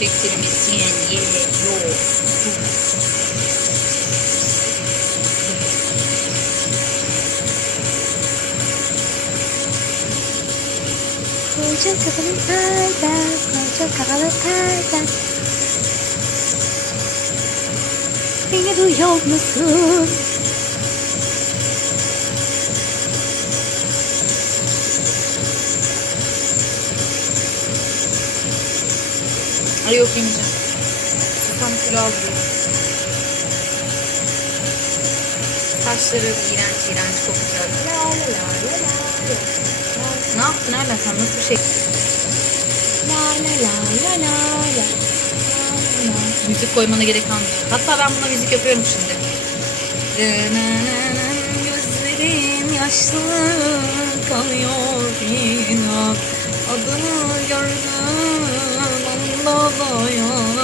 çektirmesin yere yok. Koca kafalı perden, koca kafalı perden. Beni duyuyor musun? Ay yok yemeyeceğim. Tam kilo alıyor. Saçları iğrenç iğrenç kokacak. La la la la la. Ne yaptın Erlen sen nasıl bir şey? La la la la la la. Müzik koymana gerek kalmıyor. Hatta ben buna müzik yapıyorum şimdi. Gözlerim yaşlı kalıyor inan. Adını gördüm anda dayan.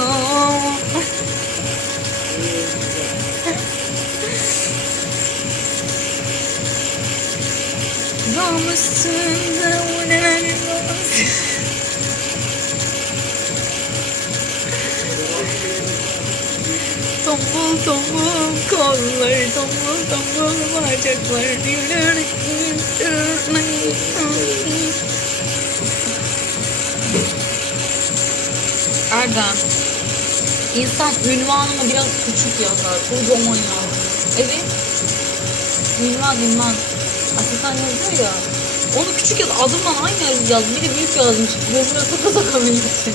Dam üstünde uğranmaz. Tombul tombul kollar, tombul tombul bacaklar. Erdem, insan ünvanını biraz küçük yazar, kocaman yazar. Evet, ünvan. Asistan yazıyor ya, onu küçük yaz, adımla aynı yaz, bir de büyük yazmış. Gözüne saka saka bilmişsin.